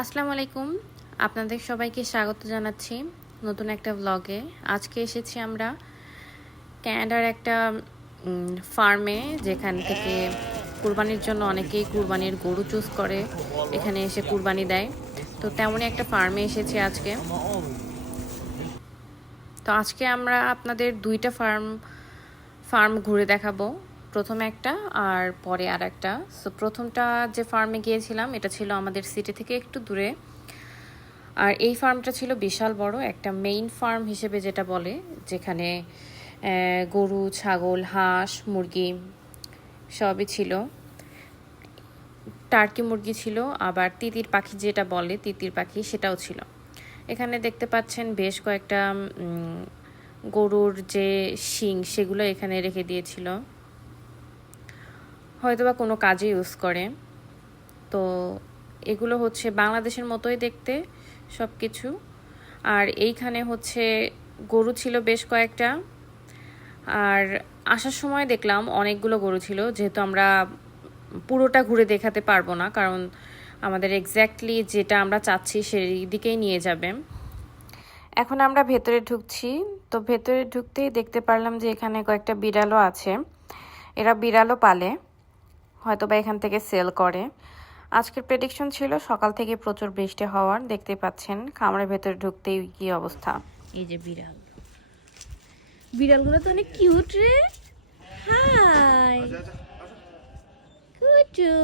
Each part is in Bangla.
আসসালামু আলাইকুম, আপনাদের সবাইকে স্বাগত জানাচ্ছি নতুন একটা ব্লগে। আজকে এসেছি আমরা ক্যানাডার একটা ফার্মে, যেখান থেকে কুরবানির জন্য অনেকেই কুরবানির গরু চুজ করে এখানে এসে কুরবানি দেয়। তো তেমনই একটা ফার্মে এসেছি আজকে। তো আজকে আমরা আপনাদের দুইটা ফার্ম ঘুরে দেখাবো, প্রথমে একটা আর পরে আর একটা। সো প্রথমটা যে ফার্মে গিয়েছিলাম এটা ছিল আমাদের সিটি থেকে একটু দূরে, আর এই ফার্মটা ছিল বিশাল বড় একটা মেইন ফার্ম হিসেবে যেটা বলে, যেখানে গরু, ছাগল, হাঁস, মুরগি সবই ছিল। টার্কি মুরগি ছিল, আবার তিতির পাখি যেটা বলে তিতির পাখি সেটাও ছিল। এখানে দেখতে পাচ্ছেন বেশ কয়েকটা গরুর যে শিং সেগুলো এখানে রেখে দিয়েছিল, হয়তোবা কোনো কাজে ইউজ করে। তো এগুলো হচ্ছে বাংলাদেশের মতোই দেখতে সব কিছু। আর এইখানে হচ্ছে গরু ছিল বেশ কয়েকটা, আর আসার সময় দেখলাম অনেকগুলো গরু ছিল। যেহেতু আমরা পুরোটা ঘুরে দেখাতে পারবো না, কারণ আমাদের এক্স্যাক্টলি যেটা আমরা চাচ্ছি সেই দিকেই নিয়ে যাবে। এখন আমরা ভেতরে ঢুকছি। তো ভেতরে ঢুকতেই দেখতে পারলাম যে এখানে কয়েকটা বিড়ালও আছে। এরা বিড়ালও পালে, হয়তোবা এখান থেকে সেল করে। আজকের প্রেডিকশন ছিল সকাল থেকে প্রচুর বৃষ্টি হওয়ার। দেখতে পাচ্ছেন খামারের ভেতরে ঢুকতেই কি অবস্থা। এই যে বিড়ালগুলো তো অনেক কিউট রে। হাই কুটু,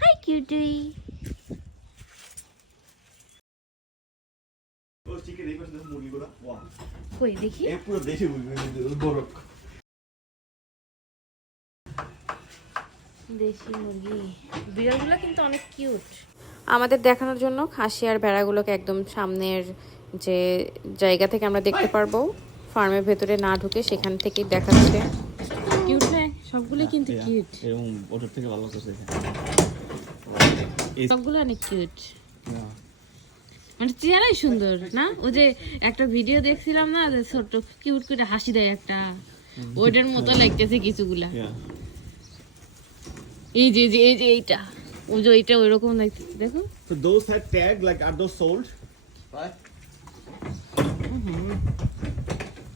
হাই কিউটুই। কই দেখি, পুরো দেশে বড় দেশি মুরগি। বিড়ালগুলো কিন্তু অনেক কিউট। আমাদের দেখানোর জন্য খাসি আর ভেড়াগুলোকে একদম সামনের যে জায়গা থেকে আমরা দেখতে পারবো, ফার্মের ভেতরে না ঢুকে সেখান থেকেই দেখাচ্ছে। কিউট না সবগুলো, কিন্তু কিউট। এরকম ওটার থেকে ভালো করছে সবগুলো অনেক কিউট, মানে চেহারাই সুন্দর না? ও যে একটা ভিডিও দেখছিলাম না, যে ছোট্ট কিউট করে হাসি দেয় একটা, ওইটার মতো লাগতেছে কিছুগুলা। এই যে এই যে এইটা, ও যে এইটা ওইরকম লাগতেছে, দেখো। So those had tag, like, are those sold? What?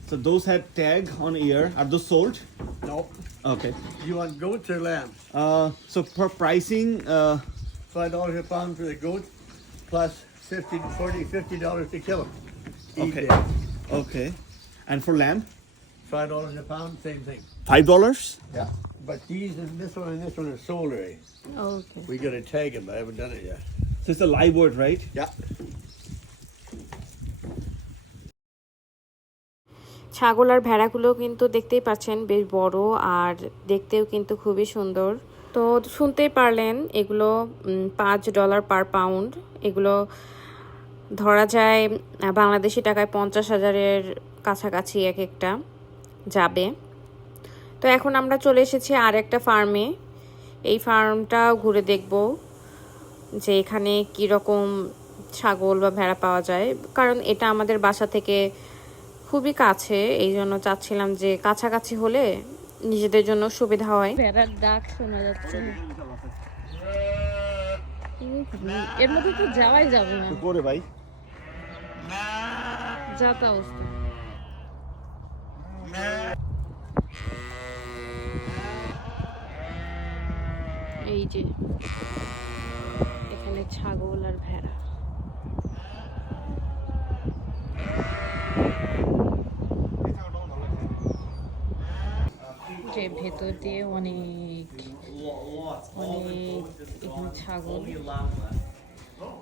So those had tag on ear, are those sold? No. Okay. You want goats or lambs? So for pricing, $5 a pound for the goat, plus $50 to kill them. okay. Okay. And for lamb? $5 a pound, same thing. $5? Yeah. But these and this one are sold already. Okay, We gotta tag them, but I haven't done it yet. So it's a live word, right? Yeah. ছাগল আর ভেড়াগুলো কিন্তু দেখতেই পাচ্ছেন বেশ বড়, আর দেখতেও কিন্তু খুবই সুন্দর। তো শুনতেই পারলেন এগুলো $5 পার পাউন্ড। এগুলো ধরা যায় বাংলাদেশি টাকায় 50,000-এর কাছাকাছি এক একটা যাবে। তো এখন আমরা চলে এসেছি আর একটা ফার্মে। এই ফার্মটাও ঘুরে দেখব যে এখানে কীরকম ছাগল বা ভেড়া পাওয়া যায়, কারণ এটা আমাদের বাসা থেকে খুবই কাছে, এই জন্য চাচ্ছিলাম যে কাছাকাছি হলে নিজেদের জন্য সুবিধা হয়। ভেড়ার ডাক শোনা যাচ্ছে, এর মধ্যে তো যাওয়াই যাবে না, করে ভাই। যাতা অবস্থা। এই যে এখানে ছাগল আর ভেড়া। যে ভেতর দিয়ে অনেক এখানে ছাগল,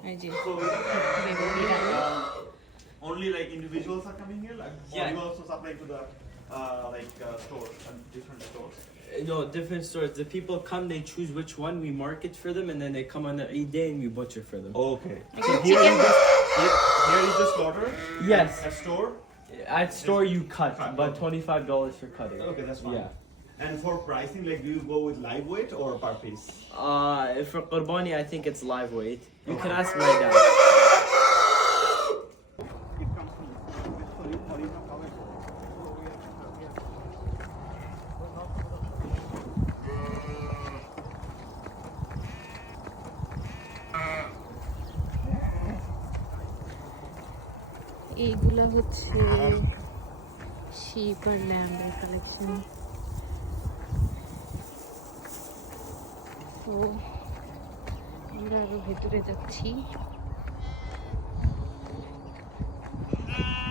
এই যে Only like individuals are coming here, like you also supply to the stores and different stores. No, different stores. The people come, they choose which one, we market for them, and then they come on the Eid day and we butcher for them. Okay. So here you just slaughter. Yes. At store. At store you cut, but $25 for cutting. Okay, that's fine. Yeah. And for pricing, like, do you go with live weight or per piece? For Qurbani, I think it's live weight. You can ask my dad. এইগুলা হচ্ছে শিপ আর ল্যাম্বের কালেকশন। তো আমরা আরো ভেতরে যাচ্ছি,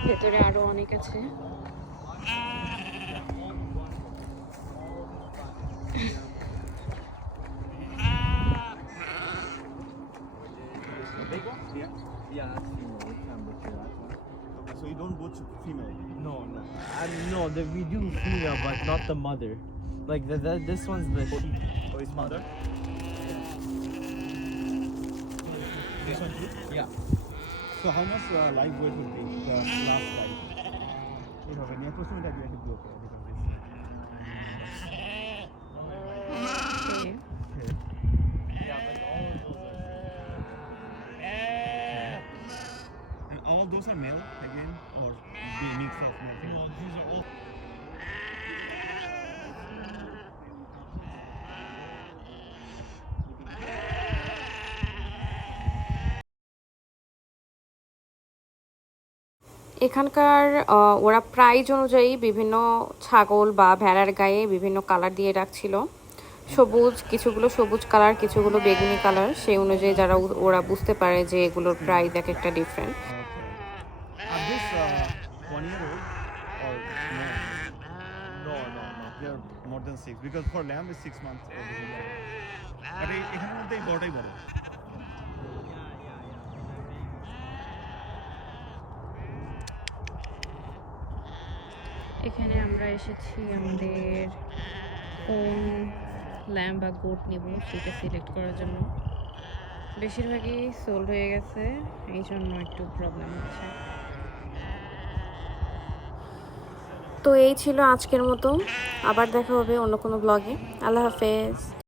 ভেতরে আরো অনেক আছে। Big one? Yeah. Yeah, that's female. We can't butcher that one. Okay, so you don't butcher female. No, no. No, we do female, but not the mother. Like this one's the sheep. Oh, his mother? This one too? Yeah. So how much live weight will be the last live? You know, when you're pushing that, you have to go for because Okay. it's Yeah, but all of those And all those are are male again, or be a mix of male? No, these are all. এখানকার ওরা প্রাইজ অনুযায়ী বিভিন্ন ছাগল বা ভেড়ার গায়ে বিভিন্ন কালার দিয়ে রাখছিল। সবুজ, কিছুগুলো সবুজ কালার, কিছুগুলো বেগুনি কালার। সেই অনুযায়ী যারা ওরা বুঝতে পারে যে এগুলোর প্রাইস এক একটা different. Okay. Are this 1 year old or no? No, no, no. They're more than 6 because for lamb is 6 months old. But এখানের মধ্যে এই বড়টাই বড়। এখানে আমরা এসেছি আমাদের কোন ল্যাম্ব বা গোট নেব সেটা সিলেক্ট করার জন্য। বেশিরভাগই সোল্ড হয়ে গেছে, এই জন্য একটু প্রবলেম হচ্ছে। তো এই ছিল আজকের মতো, আবার দেখা হবে অন্য কোনো ব্লগে। আল্লাহ হাফেজ।